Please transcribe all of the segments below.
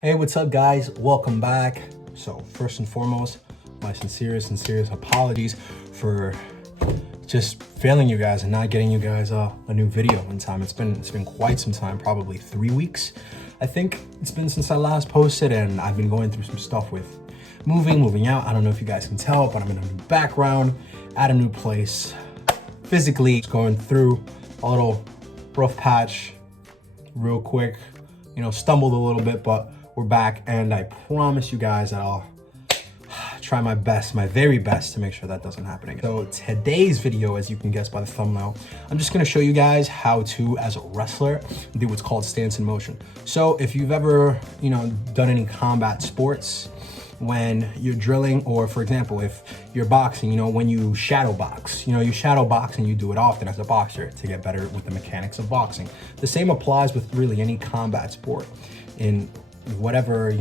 Hey, what's up, guys? Welcome back. So first and foremost, my sincerest apologies for just failing you guys and not getting you guys a new video in time. It's been quite some time, probably 3 weeks. I think it's been since I last posted, and I've been going through some stuff with moving out. I don't know if you guys can tell, but I'm in a new background, at a new place. Physically, just going through a little rough patch real quick. Stumbled a little bit, but we're back, and I promise you guys that I'll try my best, my very best, to make sure that doesn't happen again. So today's video, as you can guess by the thumbnail, I'm just gonna show you guys how to, as a wrestler, do what's called stance in motion. So if you've ever, done any combat sports, when you're drilling, or for example, if you're boxing, when you shadow box, you shadow box and you do it often as a boxer to get better with the mechanics of boxing. The same applies with really any combat sport. In whatever,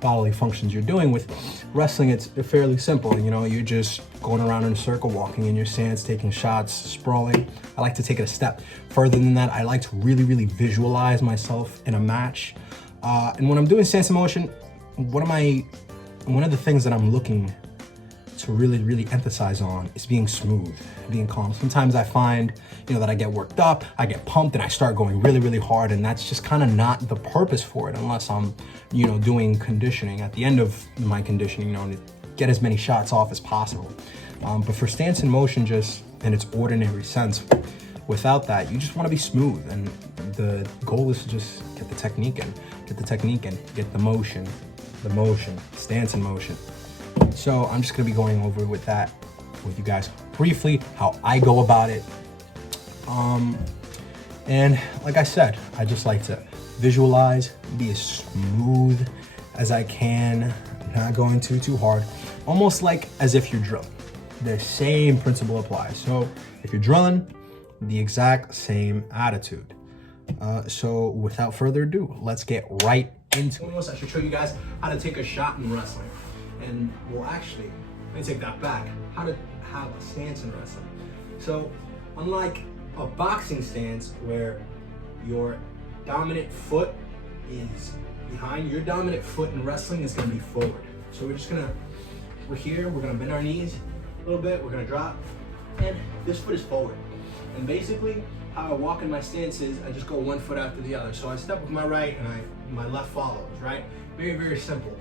bodily functions you're doing. With wrestling, it's fairly simple. You're just going around in a circle, walking in your stance, taking shots, sprawling. I like to take it a step further than that. I like to really visualize myself in a match. And when I'm doing stance in motion, one of the things that I'm looking to really emphasize on is being smooth, being calm. Sometimes I find, that I get worked up, I get pumped, and I start going really hard, and that's just kind of not the purpose for it, unless I'm, doing conditioning at the end of my conditioning, to get as many shots off as possible. But for stance in motion, just in its ordinary sense, without that, you just want to be smooth, and the goal is to just get the technique in, get the motion, stance in motion. So I'm just gonna be going over with you guys briefly, how I go about it. And like I said, I just like to visualize, be as smooth as I can, not going too hard, almost like as if you're drilling. The same principle applies. So if you're drilling, the exact same attitude. So without further ado, let's get right into it. I should show you guys how to take a shot in wrestling. And actually, let me take that back. How to have a stance in wrestling. So unlike a boxing stance where your dominant foot is behind, your dominant foot in wrestling is gonna be forward. So we're here, we're gonna bend our knees a little bit, we're gonna drop, and this foot is forward. And basically, how I walk in my stance is I just go one foot after the other. So I step with my right and my left follows, right? Very simple.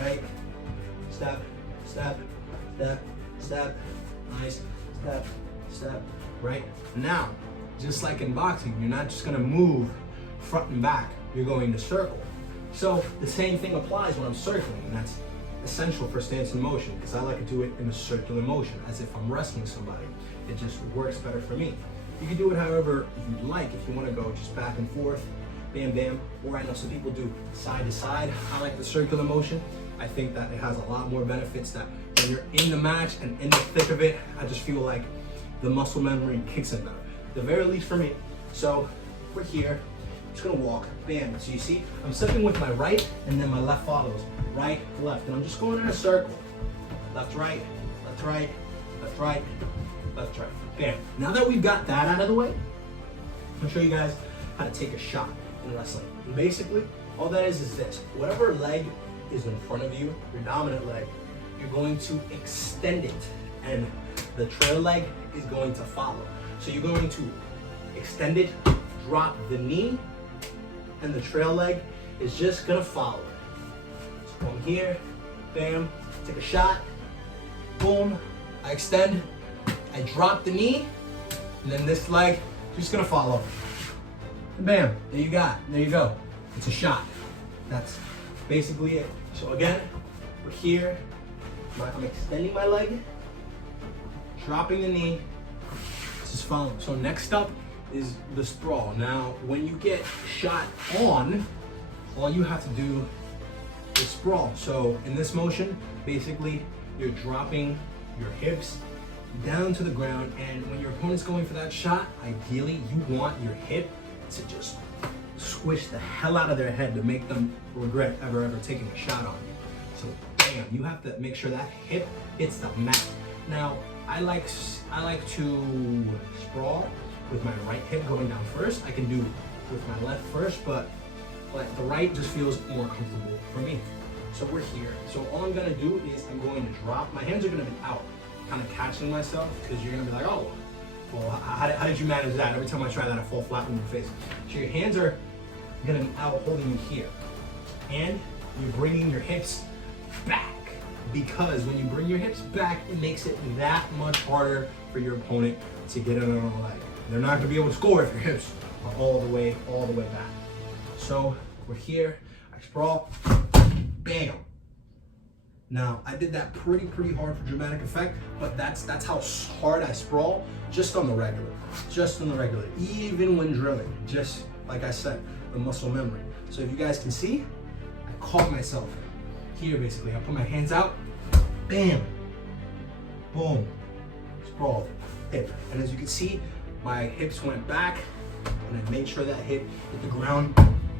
Right? Step, nice, step, right? Now, just like in boxing, you're not just gonna move front and back, you're going to circle. So the same thing applies when I'm circling, and that's essential for stance in motion, because I like to do it in a circular motion, as if I'm wrestling somebody. It just works better for me. You can do it however you'd like. If you wanna go just back and forth, bam, or I know some people do side to side. I like the circular motion. I think that it has a lot more benefits, that when you're in the match and in the thick of it, I just feel like the muscle memory kicks in better, the very least for me. So we're here, just gonna walk, bam. So you see, I'm stepping with my right, and then my left follows, right, left. And I'm just going in a circle, left, right, bam. Now that we've got that out of the way, I'm gonna show you guys how to take a shot in wrestling. And basically, all that is this. Whatever leg is in front of you, your dominant leg, you're going to extend it, and the trail leg is going to follow. So you're going to extend it, drop the knee, and the trail leg is just gonna follow it. So I'm here, bam, take a shot, boom, I extend, I drop the knee, and then this leg is just gonna follow. And bam, there you go. It's a shot. That's basically it. So again, we're here, I'm extending my leg, dropping the knee, this is following. So next up is the sprawl. Now, when you get shot on, all you have to do is sprawl. So in this motion, basically, you're dropping your hips down to the ground, and when your opponent's going for that shot, ideally, you want your hip to just squish the hell out of their head to make them regret ever taking a shot on you. So bam, you have to make sure that hip hits the mat. Now, I like to sprawl with my right hip going down first. I can do with my left first, but Like the right just feels more comfortable for me. So we're here. So all I'm gonna do is I'm going to drop. My hands are gonna be out, kind of catching myself, because you're gonna be like, oh, well, how did you manage that? Every time I try that, I fall flat on my face. So your hands are gonna be out holding you here. And you're bringing your hips back, because when you bring your hips back, it makes it that much harder for your opponent to get it on a leg. They're not gonna be able to score if your hips are all the way back. So we're here, I sprawl, bam. Now, I did that pretty hard for dramatic effect, but that's how hard I sprawl, just on the regular, even when drilling, just like I said, the muscle memory. So if you guys can see, I caught myself here basically. I put my hands out, bam, boom, sprawl, hip. And as you can see, my hips went back, and I made sure that hip hit the ground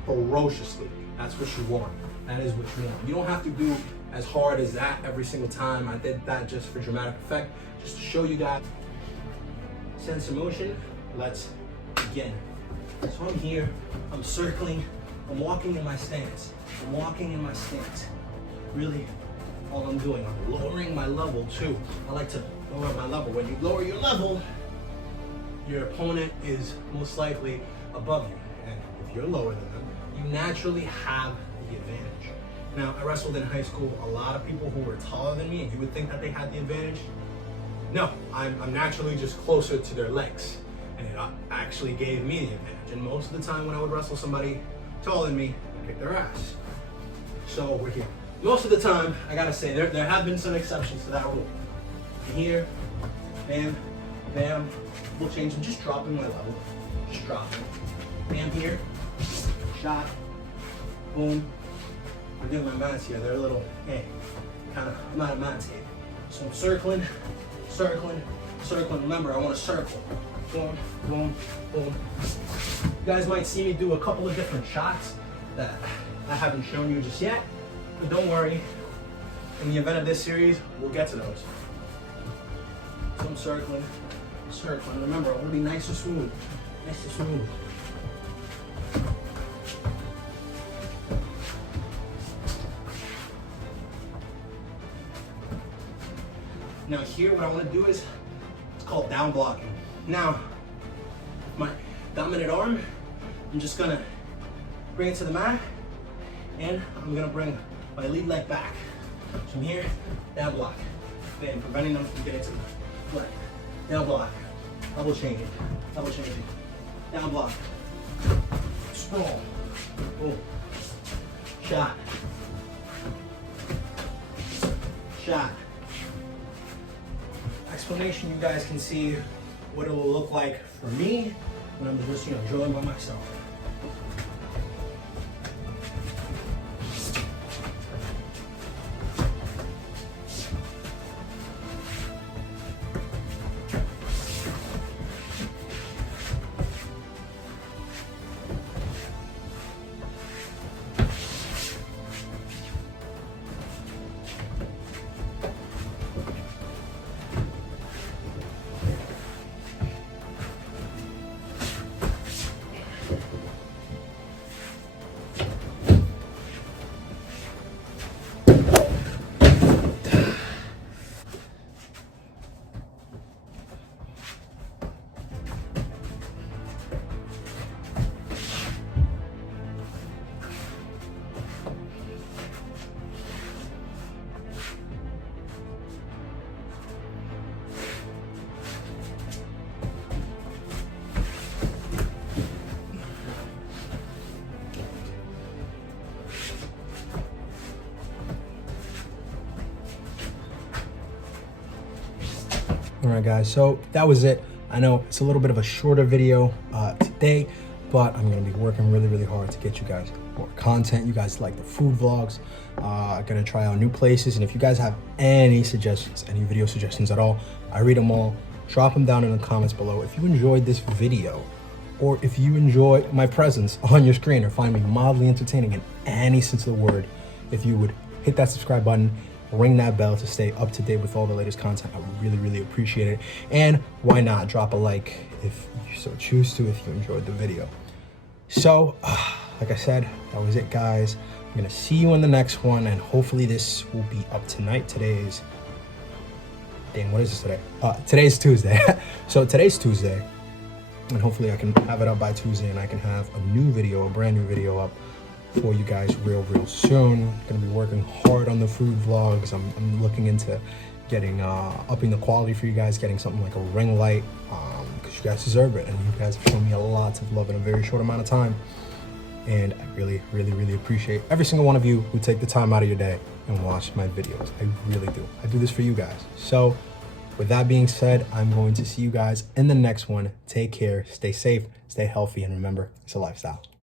ferociously. That's what you want. That is what you want. You don't have to do as hard as that every single time. I did that just for dramatic effect, just to show you guys. Sense of motion, let's begin. So I'm here, I'm circling, I'm walking in my stance. Really, all I'm doing, I'm lowering my level too. I like to lower my level. When you lower your level, your opponent is most likely above you. And if you're lower than them, you naturally have the advantage. Now, I wrestled in high school. A lot of people who were taller than me, and you would think that they had the advantage. No, I'm naturally just closer to their legs. And it actually gave me the advantage. And most of the time when I would wrestle somebody taller than me, I kick their ass. So we're here. Most of the time, I gotta say, there have been some exceptions to that rule. Here, bam, bam, we'll change them, just dropping my level, just dropping. Bam here, shot, boom. I'm doing my mats here, they're a little, kind of, I'm out of mats here. So I'm circling, remember I want to circle. Boom, boom, boom. You guys might see me do a couple of different shots that I haven't shown you just yet, but don't worry, in the event of this series, we'll get to those. So I'm circling. Remember, I want to be nice and smooth. Now here, what I want to do is, it's called down blocking. Now, my dominant arm, I'm just gonna bring it to the mat, and I'm gonna bring my lead leg back. So I'm here, down block. Then preventing them from getting to the leg. Down block, double changing, down block, sprawl, boom, shot, explanation, you guys can see what it will look like for me when I'm just, drilling by myself. All right, guys, so that was it. I know it's a little bit of a shorter video today, but I'm gonna be working really hard to get you guys more content. You guys like the food vlogs. Gonna try out new places, and if you guys have any suggestions, any video suggestions at all, I read them all. Drop them down in the comments below. If you enjoyed this video, or if you enjoy my presence on your screen or find me mildly entertaining in any sense of the word, if you would hit that subscribe button, ring that bell to stay up to date with all the latest content, I would really appreciate it. And why not drop a like if you so choose to, if you enjoyed the video. So like I said, that was it, guys. I'm gonna see you in the next one, and hopefully this will be up tonight. Today's, dang, what is this today? Today's Tuesday. So today's Tuesday, and hopefully I can have it up by Tuesday, and I can have a new video, a brand new video up for you guys real soon. Gonna be working hard on the food vlogs. I'm looking into getting upping the quality for you guys, getting something like a ring light, because you guys deserve it, and you guys have shown me a lot of love in a very short amount of time. And I really appreciate every single one of you who take the time out of your day and watch my videos. I really do. I do this for you guys. So with that being said, I'm going to see you guys in the next one. Take care, stay safe, stay healthy, and remember, it's a lifestyle.